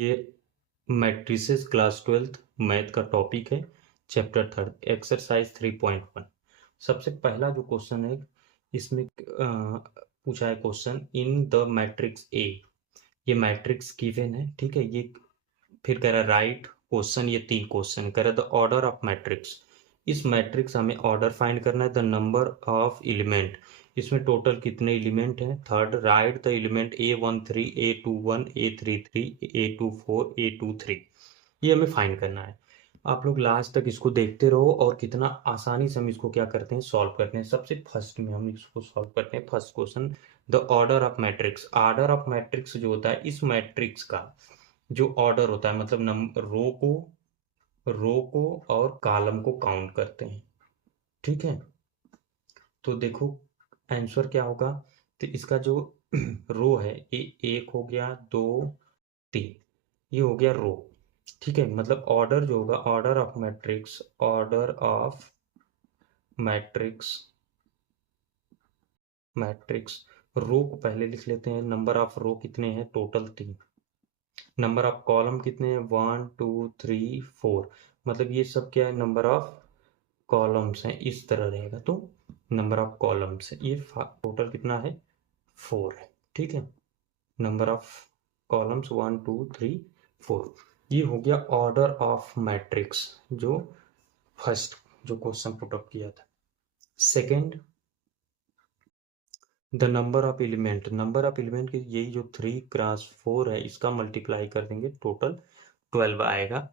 ये matrices class 12th math का topic है। Chapter 3 exercise 3.1। सबसे पहला जो क्वेश्चन है इसमें पूछा है question in the matrix A. ये मैट्रिक्स गिवन है, ठीक है। ये फिर कह रहा है राइट क्वेश्चन, ये 3 क्वेश्चन कह रहा है द ऑर्डर ऑफ मैट्रिक्स। इस मैट्रिक्स हमें ऑर्डर फाइंड करना है, द नंबर ऑफ एलिमेंट, इसमें टोटल कितने एलिमेंट हैं। Third, right the element A13 A21 A33 A24 A23, ये हमें फाइंड करना है। आप लोग लास्ट तक इसको देखते रहो और कितना आसानी से हम इसको क्या करते हैं, सॉल्व करते हैं। सबसे फर्स्ट में हम इसको सॉल्व करते हैं। First question, the order of matrix. Order of matrix जो होता है, इस मैट्रिक्स का जो ऑर्डर होता है मतलब नंबर रो को और कॉलम को काउंट करते हैं, ठीक है। तो देखो आंसर क्या होगा। तो इसका जो रो है ये 1 हो गया, 2, 3, ये हो गया रो, ठीक है। मतलब ऑर्डर जो होगा, order of matrix, order of matrix, matrix row को पहले लिख लेते हैं। नंबर ऑफ रो कितने हैं, टोटल 3। नंबर ऑफ कॉलम कितने हैं, 1 2 3 4। मतलब ये सब क्या है, नंबर ऑफ कॉलम्स हैं, इस तरह रहेगा। तो नंबर ऑफ कॉलम्स है, ये टोटल कितना है, 4 है, ठीक है। Number of columns 1 2 3 4। ये हो गया ऑर्डर ऑफ मैट्रिक्स, जो फर्स्ट जो क्वेश्चन पुट अप किया था। Second, the number of element. Number of element की यही जो 3 क्रॉस 4 है, इसका मल्टीप्लाई कर देंगे, टोटल 12 आएगा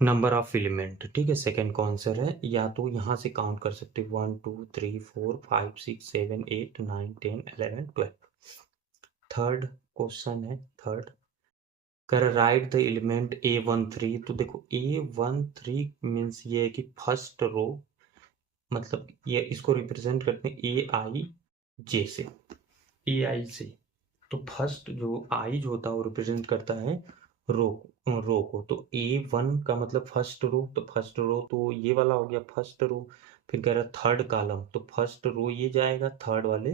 नंबर ऑफ एलिमेंट, ठीक है। सेकंड का आंसर है, या तो यहाँ से काउंट कर सकते हैं 1 2 3 4 5 6 7 8 9 10 11 12। थर्ड क्वेश्चन है, थर्ड कर राइट द एलिमेंट A13। तो देखो A13 मीन्स ये है कि फर्स्ट रो, मतलब ये इसको रिप्रेजेंट करते हैं AIJ से, AI से। तो फर्स्ट जो आई जो होता है वो रिप्रेजेंट करता है रो रो को। तो A1 का मतलब फर्स्ट रो, तो फर्स्ट रो तो ये वाला हो गया फर्स्ट रो। फिर कह रहा है थर्ड कॉलम, तो फर्स्ट रो ये जाएगा थर्ड वाले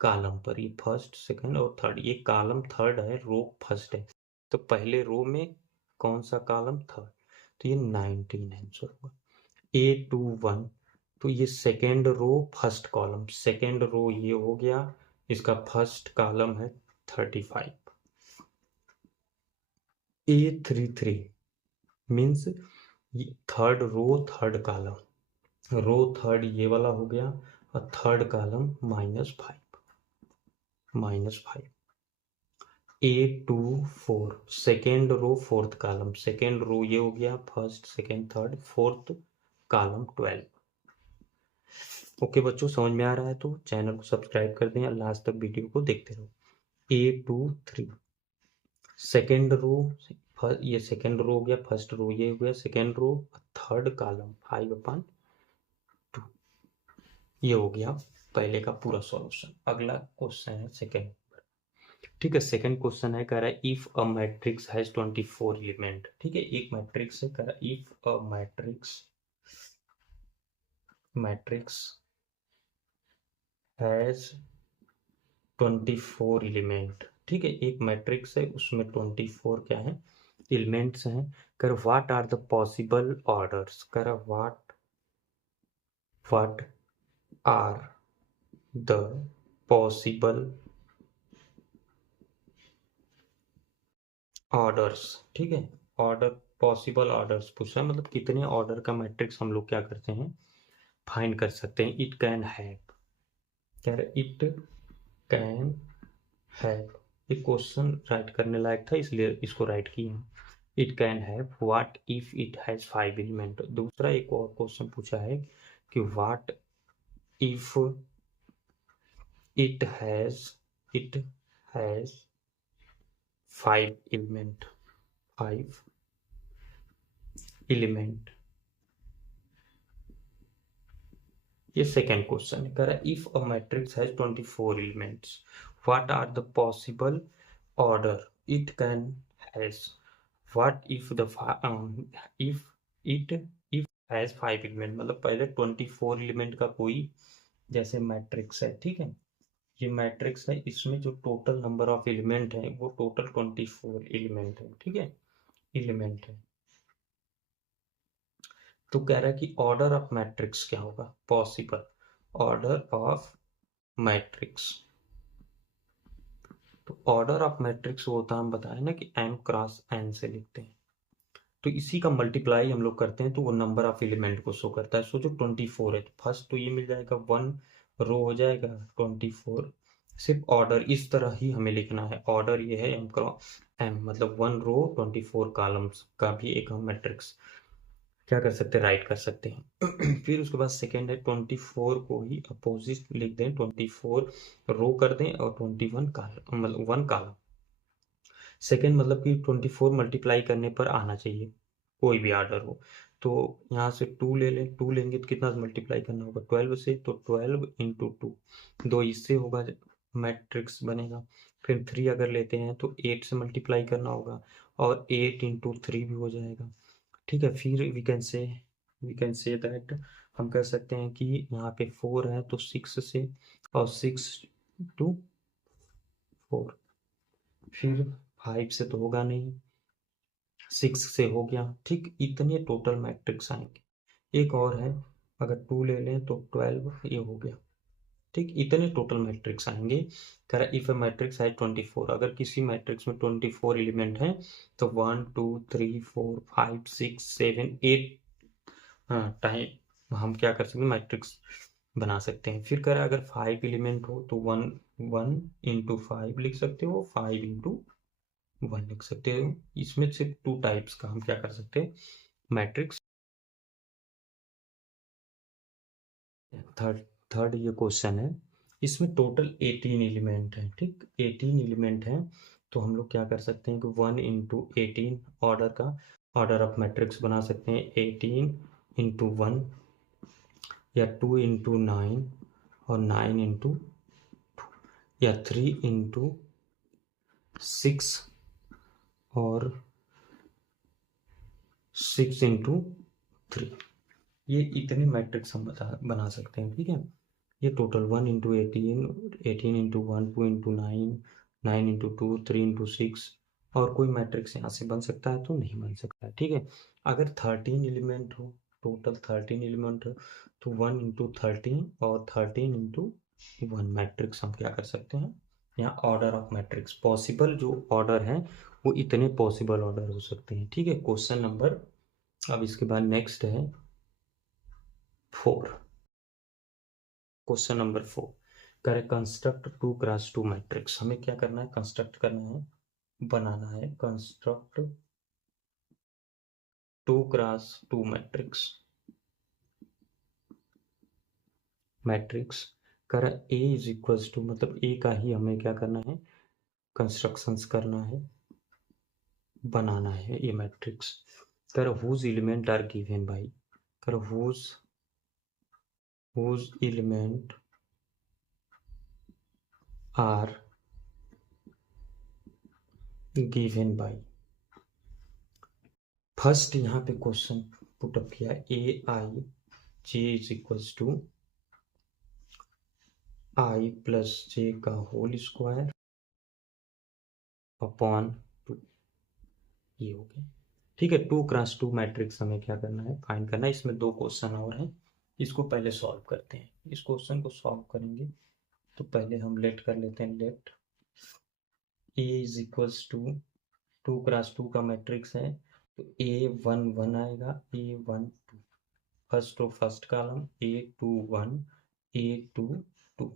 कॉलम पर। ये फर्स्ट सेकंड और थर्ड, ये कॉलम थर्ड है, रो फर्स्ट है। तो पहले रो में कौन सा कॉलम, थर्ड। तो ये 19 आंसर होगा। A21, तो ये second row first column, second row ये हो गया, इसका फर्स्ट कॉलम है 35। A33 means third row third column, row third ये वाला हो गया और third column -5। A24 second row fourth column, second row ये हो गया, first second third fourth column 12। Okay बच्चों, समझ में आ रहा है तो चैनल को सब्सक्राइब कर दें, लास्ट तक वीडियो को देखते रहो। A23 सेकेंड रो, ये सेकेंड रो हो गया, फर्स्ट रो ये हो गया, सेकेंड रो थर्ड कॉलम 5/2, ये हो गया पहले का पूरा सॉल्यूशन। अगला क्वेश्चन है सेकेंड, ठीक है। सेकेंड क्वेश्चन है, कह रहा है if a matrix has 24 element, ठीक है। एक मैट्रिक्स है, कह रहा है if a matrix has 24 element, ठीक है। एक मैट्रिक्स है, उसमें 24 क्या है, एलिमेंट्स हैं। कर what are the possible orders, कर what are the possible orders, ठीक है। ऑर्डर, पॉसिबल ऑर्डर्स पूछ रहा है, मतलब कितने ऑर्डर का मैट्रिक्स हम लोग क्या करते हैं, फाइंड कर सकते हैं। इट कैन हैव, कह रहे इट कैन हैव, ये क्वेश्चन राइट करने लायक था इसलिए इसको राइट किया। It can have, what if it has 5 element. दूसरा एक और क्वेश्चन पूछा है कि what if it has 5 element, 5 element. ये सेकेंड क्वेश्चन है, कह रहा है if a matrix has 24 elements, what are the possible order it can has. What if the if it if has 5 element, मतलब पहले 24 एलिमेंट का कोई जैसे मैट्रिक्स है, ठीक है। ये मैट्रिक्स है, इसमें जो टोटल नंबर ऑफ एलिमेंट है वो टोटल 24 एलिमेंट है, ठीक है, एलिमेंट है। तो कह रहा है कि ऑर्डर ऑफ मैट्रिक्स क्या होगा, पॉसिबल ऑर्डर ऑफ मैट्रिक्स। तो ऑर्डर ऑफ मैट्रिक्स होता है, हम बताए ना कि m क्रॉस n से लिखते हैं, तो इसी का मल्टीप्लाई हम लोग करते हैं तो वो नंबर ऑफ एलिमेंट को शो करता है। सोचो 24 है तो फर्स्ट तो ये मिल जाएगा 1 रो हो जाएगा 24। सिर्फ ऑर्डर इस तरह ही हमें लिखना है, ऑर्डर ये है m क्रॉस m, मतलब 1 रो 24 कॉलम्स का भी एक हम मैट्रिक्स क्या कर सकते हैं, राइट कर सकते हैं। फिर उसके बाद सेकेंड है 24 को ही अपोजिट लिख दें, 24 रो कर दें और 21 कॉलम, मतलब 1 कॉलम। सेकेंड मतलब कि 24 मल्टीप्लाई करने पर आना चाहिए, कोई भी आर्डर हो। तो यहाँ से 2 ले लें, 2 लेंगे तो कितना मल्टीप्लाई करना होगा 12 से, तो 12 इंटू 2, 2 इससे होगा, मैट्रिक्स बनेगा। फिर 3 अगर लेते हैं तो 8 से मल्टीप्लाई करना होगा और 8 इंटू 3 भी हो जाएगा, ठीक है। फिर वी कैन से दैट हम कह सकते हैं कि यहाँ पे 4 है तो 6 से, और 6 टू 4, फिर 5 से तो होगा नहीं, 6 से हो गया, ठीक। इतने टोटल मैट्रिक्स आएंगे। एक और है, अगर 2 ले लें तो 12 ये हो गया, ठीक। इतने टोटल मैट्रिक्स आएंगे। कह रहा इफ ए मैट्रिक्स है 24, अगर किसी मैट्रिक्स में 24 एलिमेंट हैं तो 1 2 3 4 5 6 7 8 टाइम हम क्या कर सकते हैं, मैट्रिक्स बना सकते हैं। फिर कह रहा है अगर 5 एलिमेंट हो तो 1 1 इंटू 5 लिख सकते हो, 5 इंटू 1 लिख सकते हो। इसमें सिर्फ 2 टाइप्स का हम क्या कर सकते हैं, मैट्रिक्स। थर्ड थर्ड ये क्वेश्चन है, इसमें टोटल 18 एलिमेंट है, ठीक, 18 एलिमेंट हैं। तो हम लोग क्या कर सकते हैं कि 1 इंटू 18 ऑर्डर का, ऑर्डर ऑफ मैट्रिक्स बना सकते हैं 18 इंटू 1, या 2 इंटू 9, और 9 इंटू, या 3 इंटू 6, और 6 इंटू 3। ये इतने मैट्रिक्स हम बना सकते हैं, ठीक है। ये total 1 into 18, 18 into 1, 2 into 9, 9 into 2, 3 into 6, और कोई मैट्रिक्स यहाँ से बन सकता है तो नहीं बन सकता है, ठीक है। अगर 13 एलिमेंट हो, टोटल 13 एलिमेंट हो, तो 1 इंटू 13 और 13 इंटू 1 मैट्रिक्स हम क्या कर सकते हैं, यहाँ ऑर्डर ऑफ मैट्रिक्स पॉसिबल जो ऑर्डर है वो इतने पॉसिबल ऑर्डर हो सकते हैं, ठीक है। क्वेश्चन नंबर, अब इसके बाद नेक्स्ट है 4, क्वेश्चन नंबर 4 करें कंस्ट्रक्ट 2 क्रॉस 2 मैट्रिक्स। हमें क्या करना है, कंस्ट्रक्ट करना है, बनाना है, कंस्ट्रक्ट 2 क्रॉस 2 मैट्रिक्स। मैट्रिक्स कर ए इज इक्वल्स टू, मतलब ए का ही हमें क्या करना है, कंस्ट्रक्शंस करना है, बनाना है ये मैट्रिक्स। कर whose element are given by, कर whose element are given by, first यहाँ पे क्वेश्चन पुट अप किया, A I J is equals to I plus J का होल स्क्वायर अपॉन 2, ये हो गया, ठीक है। 2 क्रॉस 2 मैट्रिक्स हमें क्या करना है, फाइंड करना है। इसमें 2 क्वेश्चन और हैं, इसको पहले सॉल्व करते हैं। इस क्वेश्चन को सॉल्व करेंगे तो पहले हम लेट कर लेते हैं, let A is equals to 2 cross 2 का मैट्रिक्स है तो ए 1 1 आएगा, A 1 2, first row first column, A 2 1, A 2 2,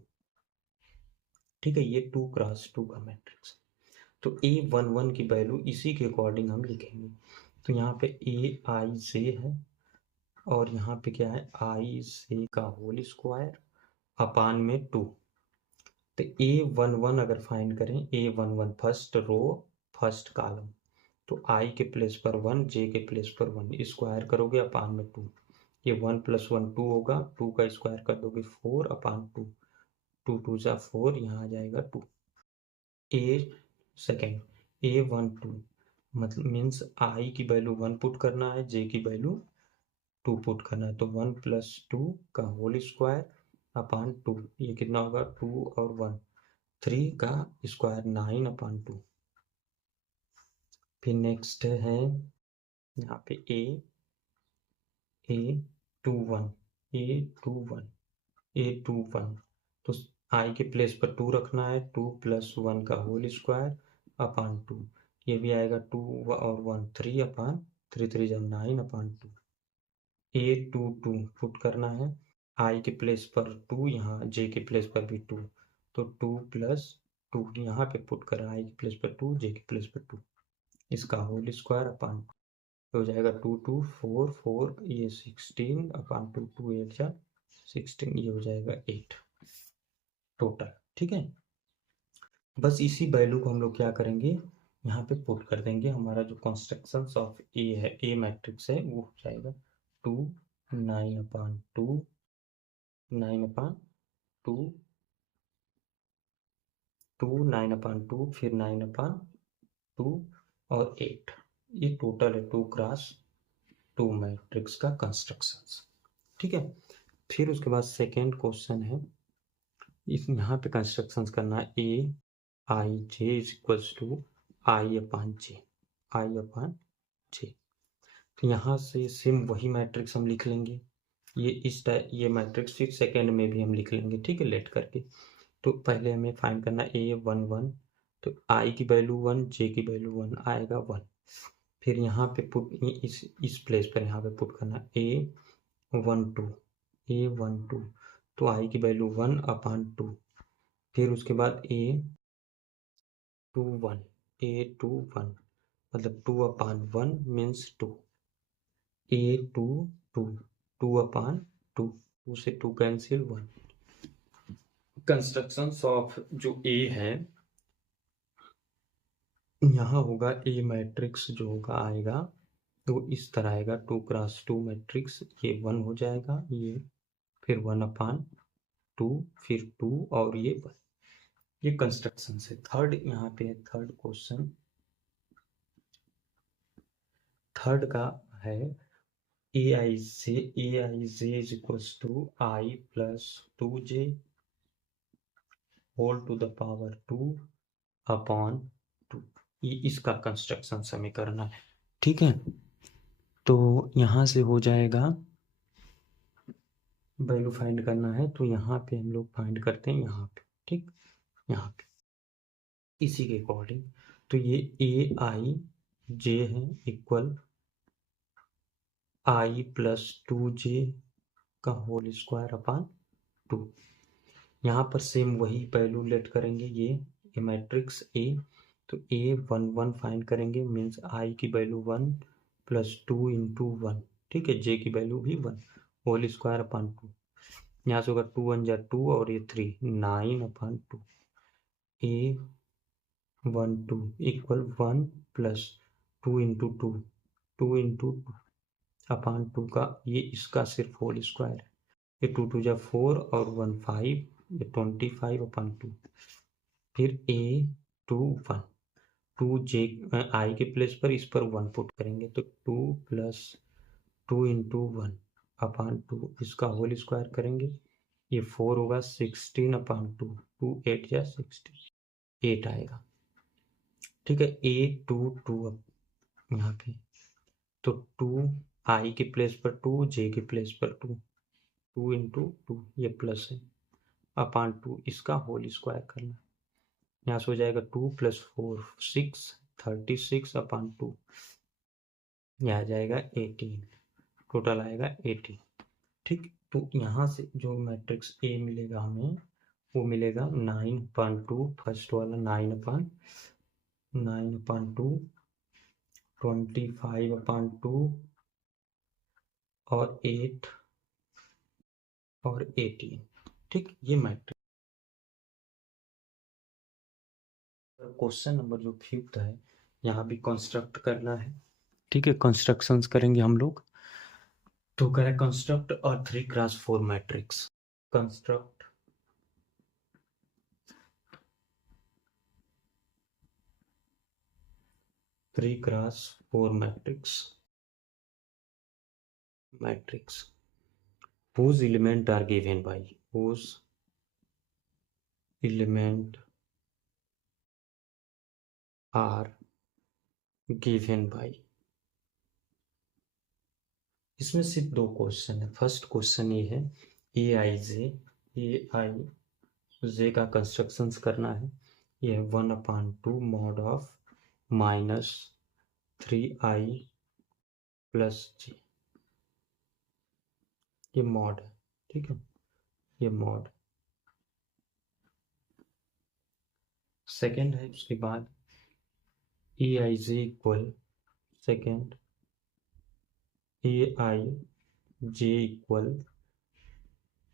ठीक है। ये 2 क्रॉस 2 का मैट्रिक्स, तो ए 1 1 की वैल्यू इसी के अकॉर्डिंग हम लिखेंगे। तो यहाँ पे ए आई जे है, और यहाँ पे क्या है, आई जे का होल स्क्वायर अपान में 2। तो ए 1 1 अगर फाइंड करें, ए 1 1 फर्स्ट रो फर्स्ट कॉलम, तो आई के प्लेस पर 1, जे के प्लेस पर 1, स्क्वायर करोगे अपान में 2, ये 1 प्लस 1 2 होगा, 2 का स्क्वायर कर दोगे 4 अपान 2, 2 2 जा 4, यहाँ आ जाएगा 2। ए सेकेंड, ए 1 2 मतलब मीन्स आई की वैल्यू 1 पुट करना है, जे की वैल्यू 2 पुट करना है, तो 1 प्लस 2 का होल स्क्वायर अपान 2, ये कितना होगा 2 और 1, 3 का स्क्वायर 9/2। फिर नेक्स्ट है यहाँ पे A21 तो I के प्लेस पर 2 रखना है। 2 + 1 का होल स्क्वायर अपान 2। ये भी आएगा 2 और 1 3/3 3 जा 9/2। A22 पुट करना है। I के प्लेस पर 2, यहाँ J के प्लेस पर भी 2, तो 2 + 2 यहाँ पे पुट करा। I के प्लेस पर 2, J के प्लेस पर 2, इसका होल स्क्वायर अपान 2 हो जाएगा। 2 2 4 4 ये 16/2 2 8 जा 16, ये हो जाएगा 8 टोटल। ठीक है, बस इसी वैल्यू को हम लोग क्या करेंगे, यहाँ पे पुट कर देंगे। हमारा जो कंस्ट्रक्शन ऑफ ए है, ए मैट्रिक्स है, वो हो जाएगा 2 9/2 9/2 2 9/2 फिर 9/2 और 8। ये टोटल है 2 × 2 मैट्रिक्स का कंस्ट्रक्शन। ठीक है, फिर उसके बाद सेकेंड क्वेश्चन है, इस यहाँ पे कंस्ट्रक्शंस करना है। Aij = I/J I/J। तो यहाँ से सेम वही मैट्रिक्स हम लिख लेंगे। ये मैट्रिक्स फिर सेकेंड में भी हम लिख लेंगे। ठीक है, लेट करके। तो पहले हमें फाइंड करना A11, तो I की वैल्यू 1, J की वैल्यू 1 आएगा 1। फिर यहाँ पे पुट इस प्लेस पर यहाँ पे पुट करना A12 तो I की वैल्यू 1/2। फिर उसके बाद A21 मतलब 2/1 मीन्स 2। A22 2/2 2 से 2 कैंसिल 1। कंस्ट्रक्शंस ऑफ जो A है, यहाँ होगा A मैट्रिक्स जो होगा आएगा तो इस तरह आएगा 2 × 2 मैट्रिक्स। ये 1 हो जाएगा, ये फिर 1/2 फिर 2 और ये 1। ये कंस्ट्रक्शन है। थर्ड यहाँ पे है, थर्ड क्वेश्चन। थर्ड का है Aij = I + 2j whole to the power 2/2। ये इसका कंस्ट्रक्शन हमें करना है। ठीक है, तो यहाँ से हो जाएगा, वैल्यू फाइंड करना है तो यहाँ पे हम लोग फाइंड करते हैं यहाँ पे। ठीक, यहाँ पे इसी के अकॉर्डिंग तो ये Aij है इक्वल I + 2j का होल स्क्वायर अपान 2। यहाँ पर सेम वही वैल्यू लेट करेंगे। ये मैट्रिक्स A, तो A11 फाइंड करेंगे, मीन्स I की वैल्यू 1 + 2 × 1। ठीक है, J की वैल्यू भी 1 होल स्क्वायर अपान 2। यहाँ से होगा 2 1 जा 2 और ये 3 9/2। A12 = 1 + 2 × 2 2 × 2 अपान 2 का ये इसका सिर्फ होल स्क्वायर है। ये 2 2 जा 4 और 1 5, ये 25/2। फिर A21 2j I के प्लेस पर इस पर 1 पुट करेंगे तो 2 + 2 × 1 अपान 2 इसका होल स्क्वायर करेंगे, ये 4 होगा 16/2 2 8 जा 16 8 आएगा। ठीक है, A22 अब यहाँ पे तो 2 I के प्लेस पर 2 J के प्लेस पर 2 2 × 2 ये प्लस है अपान 2 इसका होल स्क्वायर करना। यहाँ से हो जाएगा 2 + 4 6 36/2। यह आ जाएगा 18, टोटल आएगा 18। ठीक, तो यहाँ से जो मैट्रिक्स A मिलेगा हमें वो मिलेगा 9/2, फर्स्ट वाला 9/2 25/2 और 8 और 18। ठीक, ये मैट्रिक्स। क्वेश्चन नंबर जो 5th है, यहाँ भी कंस्ट्रक्ट करना है। ठीक है, कंस्ट्रक्शंस करेंगे हम लोग। तो करें कंस्ट्रक्ट और 3 × 4 matrix. Construct 3 × 4 matrix whose element are given by whose element are given by, इसमें सिर्फ दो क्वेश्चन है। फर्स्ट क्वेश्चन ये है ए आई जे का कंस्ट्रक्शंस करना है। ये 1/2 मॉड ऑफ -3i प्लस जी, ये मॉड है, ठीक है, ये मॉड। सेकेंड है उसके बाद ए I J equal, second A I J equal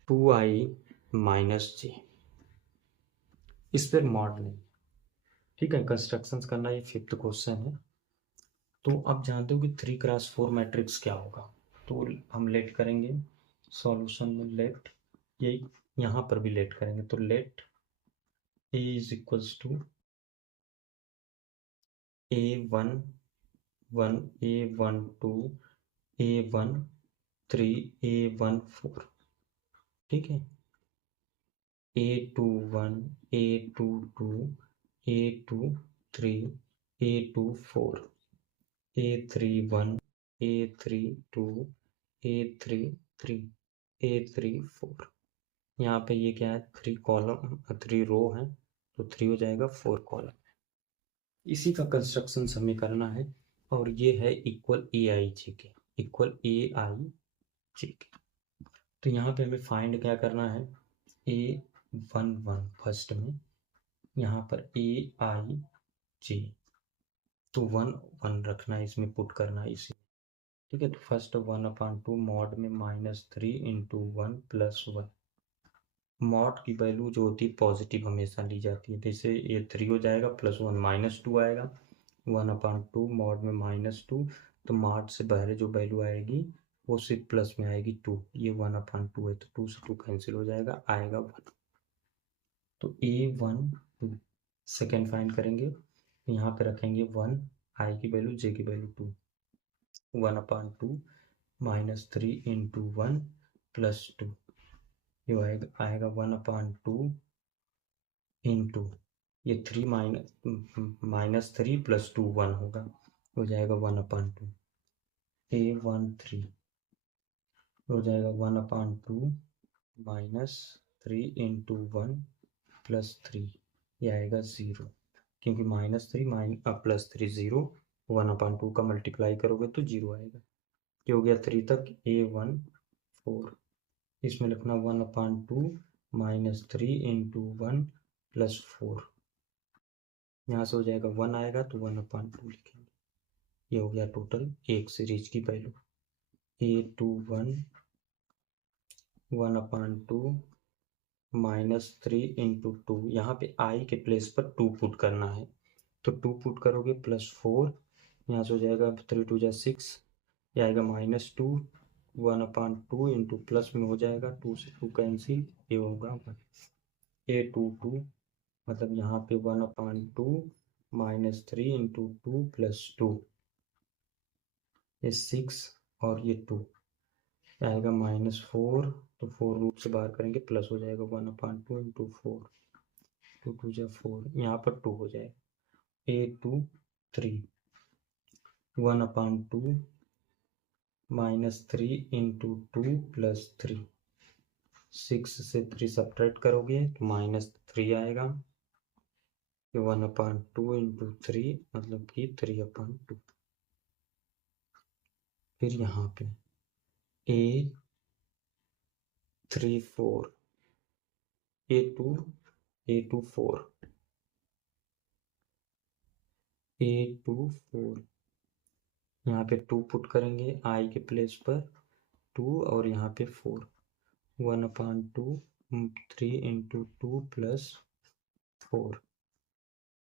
2i minus जे, इस पर मॉड नहीं, ठीक है, कंस्ट्रक्शंस करना। ये फिफ्थ क्वेश्चन है। तो आप जानते हो कि 3x4 मैट्रिक्स क्या होगा, तो हम लेट करेंगे सॉल्यूशन में, लेट ये यहाँ पर भी लेट करेंगे, तो let A is equals to A1 1 A12 A13 A14, ठीक है, A21 A22 A23 A24 A31 A32 A33 A34। यहाँ पे ये क्या है, 3 कॉलम 3 रो है, तो 3 हो जाएगा 4 कॉलम। इसी का कंस्ट्रक्शन हमें करना है, और ये है इक्वल ए आई जे के, इक्वल ए आई जे के। तो यहाँ पे हमें फाइंड क्या करना है, A11 फर्स्ट में, यहाँ पर ए आई जे, तो 1 1 रखना है, इसमें पुट करना है इसी, ठीक है। तो फर्स्ट 1/2 मॉड में -3 इंटू 1 प्लस 1, मॉड की वैल्यू जो होती है पॉजिटिव हमेशा ली जाती है, जैसे ये 3 हो जाएगा प्लस 1 -2 आएगा, 1/2 मॉड में -2, तो मॉड से पहले जो वैल्यू आएगी वो सिर्फ प्लस में आएगी 2, ये 1/2 है, तो 2 से 2 कैंसिल हो जाएगा, आएगा 1। तो A12 सेकेंड फाइंड करेंगे, यहाँ पे रखेंगे 1, आई की वैल्यू जे की वैल्यू 2, 1/2 -3 इंटू 1 प्लस 2, ये आएगा 1/2 इंटू ये 3 -3 प्लस 2 1 होगा, हो जाएगा 1/2, A13 हो जाएगा 1/2 -3 इंटू 1 प्लस 3, ये आएगा 0, क्योंकि -3 प्लस 3 0, 1/2 का मल्टीप्लाई करोगे तो 0 आएगा, ये हो गया 3 तक। A14 इसमें लिखना 1/2 -3 इंटू 1 प्लस 4, यहाँ से हो जाएगा 1 आएगा तो 1/2 लिखेंगे, ये हो गया टोटल एक सीरीज की वैल्यू। A21 1/2 -3 इंटू 2, यहाँ पे आई के प्लेस पर 2 पुट करना है, तो 2 पुट करोगे प्लस 4, यहाँ से हो जाएगा 3 2 जा 6, ये आएगा -2, 1/2 इंटू प्लस में हो जाएगा 2 से 2 कैंसिल, ये होगा 1। A22 मतलब यहाँ पे 1/2 -3 इंटू 2 प्लस 2, ये 6 और ये 2 आएगा -4, तो 4 रूट से बाहर करेंगे प्लस हो जाएगा 1/2 इंटू 4, 2 2 जा 4, यहाँ पर 2 हो जाएगा। A23 1/2 -3 इंटू 2 प्लस 3, 6 से 3 सब्ट्रैक्ट करोगे तो -3 आएगा, ये 1/2 इंटू 3 मतलब कि 3/2। फिर यहाँ पे A34 A24 यहाँ पे 2 पुट करेंगे आई के प्लेस पर 2 और यहाँ पे 4, 1/2 3 इंटू 2 प्लस 4,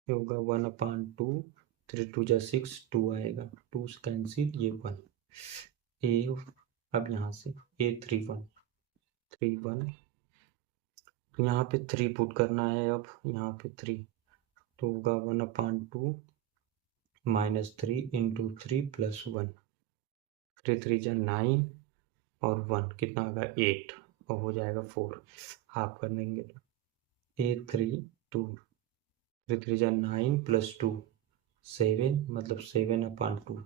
ये होगा 1/2, 3 2 जा 6, 2 आएगा, 2 से कैंसिल, ये 1। ए अब यहाँ से A31 तो यहाँ पे 3 पुट करना है, अब यहाँ पे 3, तो होगा 1/2 -3 इंटू 3 प्लस 1, 3 3 जा 9 और 1 कितना होगा 8, और हो जाएगा 4, हाफ कर देंगे तो A32 3 3 जा 9 प्लस 2 7 मतलब 7/2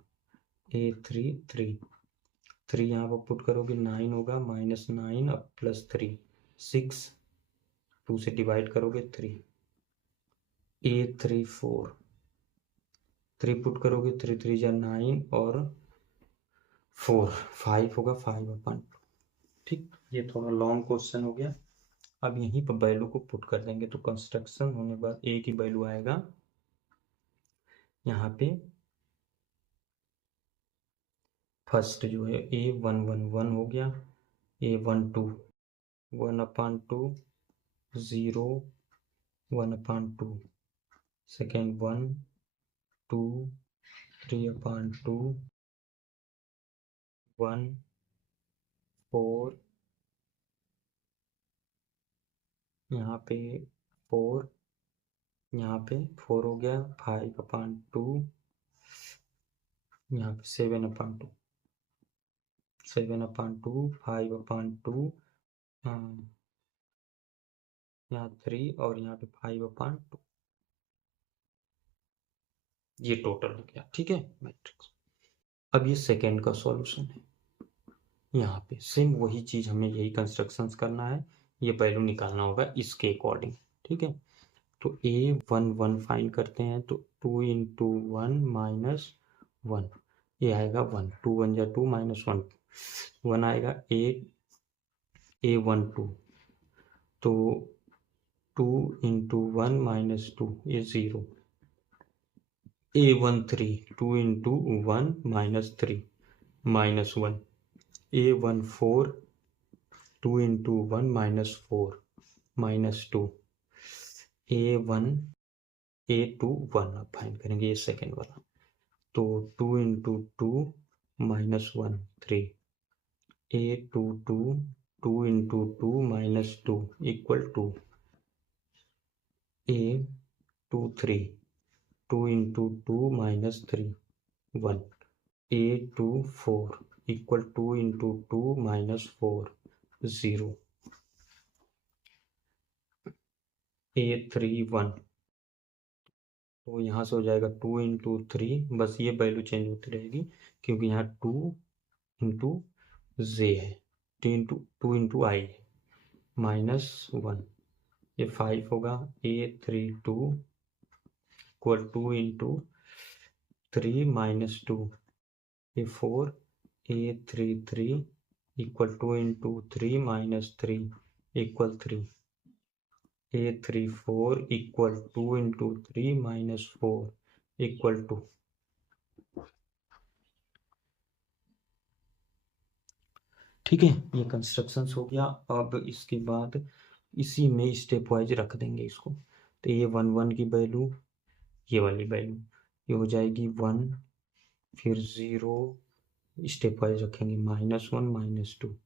3 यहाँ पर पुट करोगे 9 होगा, -9 अब +3 6 2 से डिवाइड करोगे 3 4 3 पुट करोगे 3 3 जा 9 और 4 5 होगा 5/2। ठीक, ये थोड़ा लॉन्ग क्वेश्चन हो गया। अब यहीं पर वैल्यू को पुट कर देंगे तो कंस्ट्रक्शन होने के बाद ए की वैल्यू आएगा यहाँ पे फर्स्ट जो है A111 हो गया, A12 1/2 0 1/2, सेकेंड 1 2 3/2 1 4 यहाँ पे 4 यहाँ पे 4 हो गया, 5/2 यहाँ पे 7/2 5/2 यहाँ 3 और यहाँ पे 5/2, ये टोटल हो गया। ठीक है मैट्रिक्स। अब ये सेकेंड का सॉल्यूशन है, यहाँ पे सेम वही चीज हमें यही कंस्ट्रक्शंस करना है, ये वैल्यू निकालना होगा इसके अकॉर्डिंग। ठीक है, तो A11 फाइंड करते हैं तो 2 × 1 - 1 ये आएगा 1 2 1 जा 2 -1 1 आएगा। A12 तो 2 × 1 - 2 ये 0। A13 2 × 1 - 3 -1। A14 2 × 1 - 4 -2। A21 अब फाइंड करेंगे ये सेकेंड वाला, तो 2 × 2 -1 3। A22 2 × 2 - 2 = 2। A23 2 × 2 - 3 1। A24 = 2 × 2 - 4 0। A31 तो यहाँ से हो जाएगा 2 × 3, बस ये वैल्यू चेंज होती रहेगी क्योंकि यहाँ 2 × J है, 2 × I है, -1 ये 5 होगा। A32 = 2 × 3 - 2 ये 4। A33 = 2 × 3 - 3 = 3। A34 = 2 × 3 - 4 = 2। ठीक है, ये कंस्ट्रक्शंस हो गया। अब इसके बाद इसी में स्टेप वाइज रख देंगे इसको, तो ये 1 की वैल्यू, ये वाली वैल्यू ये हो जाएगी 1, फिर 0 स्टेप वाइज रखेंगे, -1 -2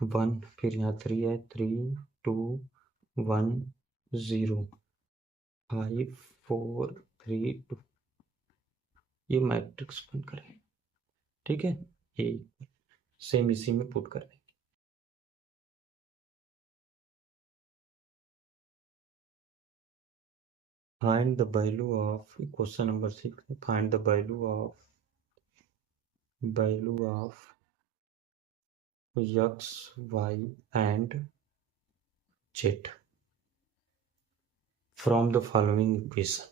1, फिर यहाँ 3 है, 3 2 1 0 5 4 3 2, ये मैट्रिक्स बन करें। ठीक है, ये सेम इसी में पुट कर देंगे। Find the value of question number 6. Find the value of x, y, and z from the following equation.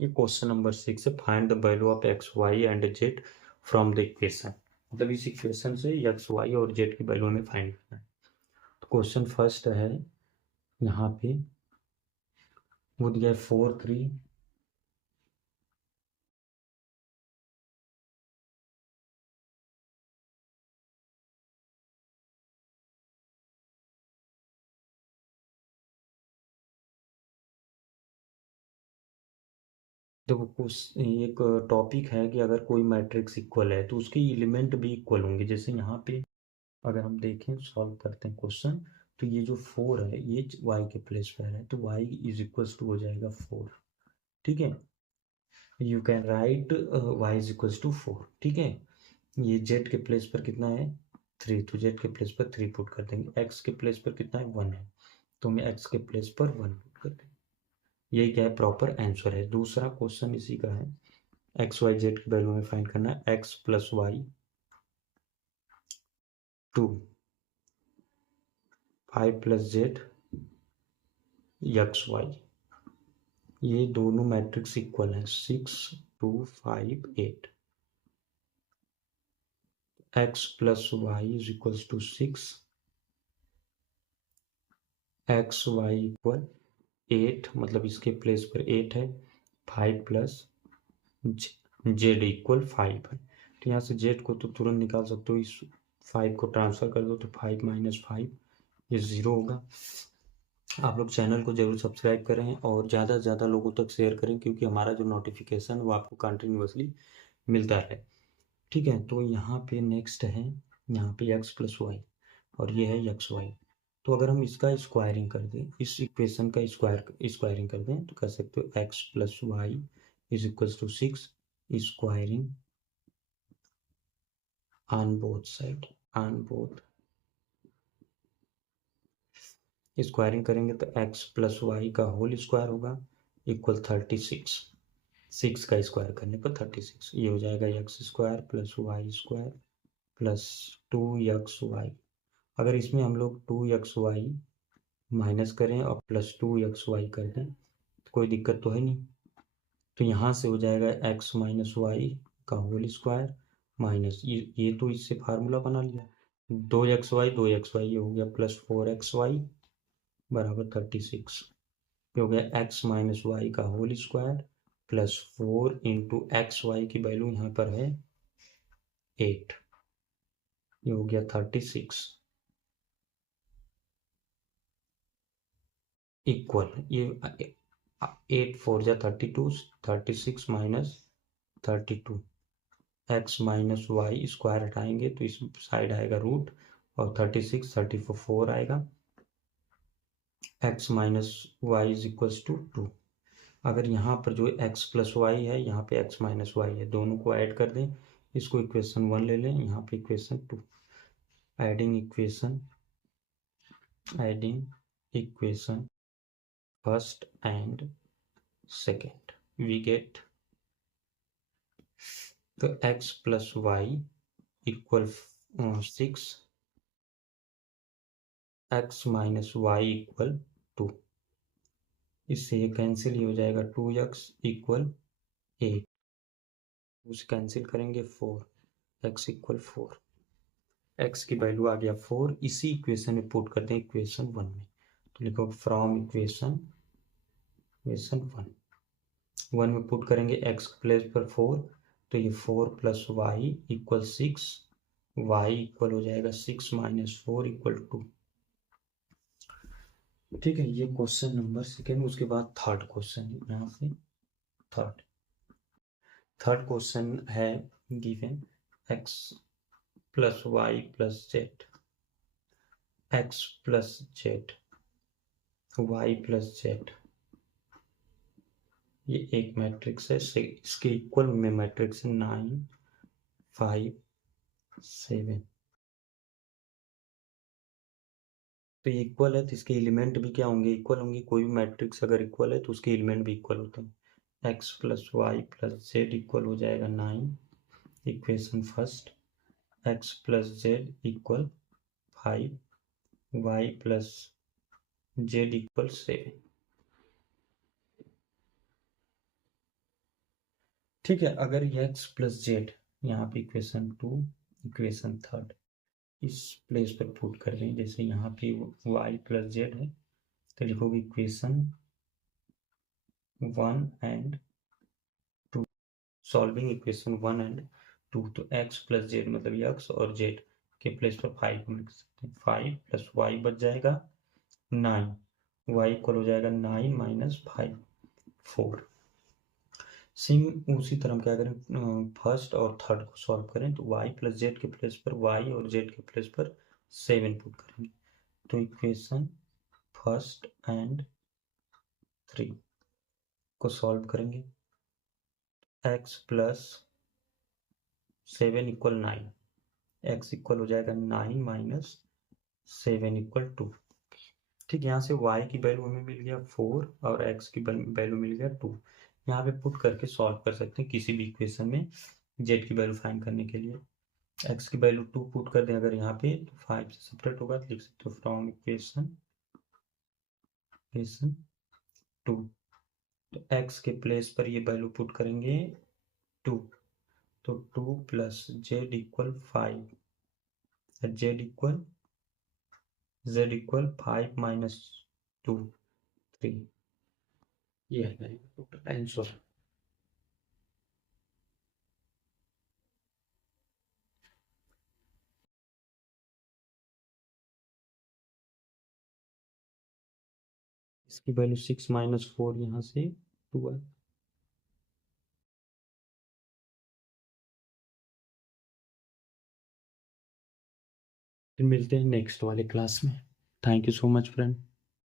ये क्वेश्चन नंबर 6 है, find the value of x, y and z from the equation. मतलब इस equation से x, y और z की value हमें find करना है। तो क्वेश्चन फर्स्ट है, यहाँ पे वो दिया है 4 3 देखो कुछ एक टॉपिक है कि अगर कोई मैट्रिक्स इक्वल है तो उसके एलिमेंट भी इक्वल होंगे। जैसे यहाँ पे अगर हम देखें, सॉल्व करते हैं क्वेश्चन, तो ये जो 4 है ये y के प्लेस पर है, तो y = हो जाएगा 4। ठीक है, you can write y is equals to 4, ठीक है। ये z के प्लेस पर कितना है 3, तो z के प्लेस पर 3 पुट कर देंगे। x के प्लेस पर कितना है 1 है, तो मैं x के प्लेस पर 1 पुट कर देंगे। यही क्या है प्रॉपर आंसर है। दूसरा क्वेश्चन इसी का है, एक्स वाई जेड की वैल्यू में फाइंड करना है। X plus y 2, 5 plus z x y, ये दोनों मैट्रिक्स इक्वल है 6 2 5 8। X plus y is equals to 6, x y equal 8, मतलब इसके प्लेस पर 8 है। 5 प्लस जेड इक्वल 5 है, तो यहाँ से जेड को तो तुरंत निकाल सकते हो, इस 5 को ट्रांसफर कर दो तो 5 माइनस 5 ये 0 होगा। आप लोग चैनल को जरूर सब्सक्राइब करें और ज़्यादा से ज़्यादा लोगों तक शेयर करें, क्योंकि हमारा जो नोटिफिकेशन वो आपको कंटिन्यूसली मिलता है, ठीक है। तो यहाँ पे नेक्स्ट है, यहाँ पे एक्स प्लस वाई और ये है एक्स वाई। तो अगर हम इसका स्क्वायरिंग कर दें, इस इक्वेशन का स्क्वायरिंग कर दें, तो कह सकते हो x plus y is equals to 6 squaring on both side, on both squaring करेंगे तो एक्स प्लस वाई का होल स्क्वायर होगा इक्वल 36, 6 का स्क्वायर करने पर 36, ये हो जाएगा x square plus y square plus 2xy। अगर इसमें हम लोग 2xy माइनस करें और प्लस 2xy कर दें तो कोई दिक्कत तो है नहीं। तो यहाँ से हो जाएगा x माइनस वाई का होल स्क्वायर माइनस ये तो इससे फार्मूला बना लिया 2xy ये हो गया प्लस 4xy बराबर 36, ये हो गया x माइनस वाई का whole square plus 4 into x y की वैल्यू यहाँ पर है 8, ये हो गया 36 इक्वल ये 8 4 जा 32, 36 minus 32, x minus y square हटाएंगे तो इस साइड आएगा रूट और 36 34 4 आएगा। X minus y is equals to 2। अगर यहाँ पर जो एक्स प्लस वाई है, यहाँ पे एक्स माइनस वाई है, दोनों को ऐड कर दें, इसको इक्वेशन 1 ले लें, यहाँ पे equation 2। Adding equation first and second we get, तो x plus y equal 6, x minus y equal 2, इससे ये कैंसिल ही हो जाएगा 2x इक्वल 8, उसे कैंसिल करेंगे 4, x इक्वल 4, x की वैल्यू आ गया 4, इसी इक्वेशन में पुट करते हैं इक्वेशन 1 में, तो लिखो फ्रॉम इक्वेशन 1 में पुट करेंगे x प्लेस पर 4, तो ये 4 plus y equal 6, y equal हो जाएगा 6 माइनस 4 इक्वल 2, ठीक है। ये क्वेश्चन नंबर सेकेंड। उसके बाद थर्ड क्वेश्चन यहाँ पे थर्ड क्वेश्चन है given x plus y plus z, x plus z y plus z, ये एक मैट्रिक्स है, इसके इक्वल में मैट्रिक्स 9 5 7, तो ये इक्वल है तो इसके एलिमेंट भी क्या होंगे इक्वल होंगे। कोई भी मैट्रिक्स अगर इक्वल है तो उसके एलिमेंट भी इक्वल होते हैं। X plus y plus z equal हो जाएगा 9, equation first, x plus z equal 5, y plus z equal 7, ठीक है। अगर एक्स प्लस जेड यहाँ पे इक्वेशन 2 इक्वेशन थर्ड इस प्लेस पर पुट कर लें, जैसे यहाँ पे y प्लस जेड है तो लिखोगे equation 1 and 2, solving equation 1 and 2, तो x प्लस जेड मतलब x और z के प्लेस पर 5 हम लिख सकते हैं, 5 प्लस वाई बच जाएगा 9, y इक्वल हो जाएगा 9 माइनस 5 4। सेम उसी तरह हम क्या करें फर्स्ट और थर्ड को सॉल्व करें, तो y प्लस जेड के प्लेस पर y और z के प्लेस पर 7 पुट करेंगे, तो इक्वेशन फर्स्ट एंड 3 को सॉल्व करेंगे, x plus 7 equal 9, x equal हो जाएगा 9 माइनस 7 इक्वल 2। ठीक, यहाँ से y की वैल्यू हमें मिल गया 4 और x की वैल्यू मिल गया 2। यहाँ पे पुट करके सॉल्व कर सकते हैं किसी भी इक्वेशन में z की वैल्यू फाइंड करने के लिए। x की वैल्यू 2 पुट कर दें अगर यहाँ पे तो 5 से सब्ट्रैक्ट होगा तो लिख सकते हो फ्रॉम इक्वेशन 2। तो x के प्लेस पर ये वैल्यू पुट करेंगे 2, तो 2 plus z equal 5, Z equal 5 minus 2 3। ये है टोटल आंसर। इसकी वैल्यू 6 माइनस 4 यहाँ से 2 है। फिर मिलते हैं नेक्स्ट वाले क्लास में। Thank you so much friend.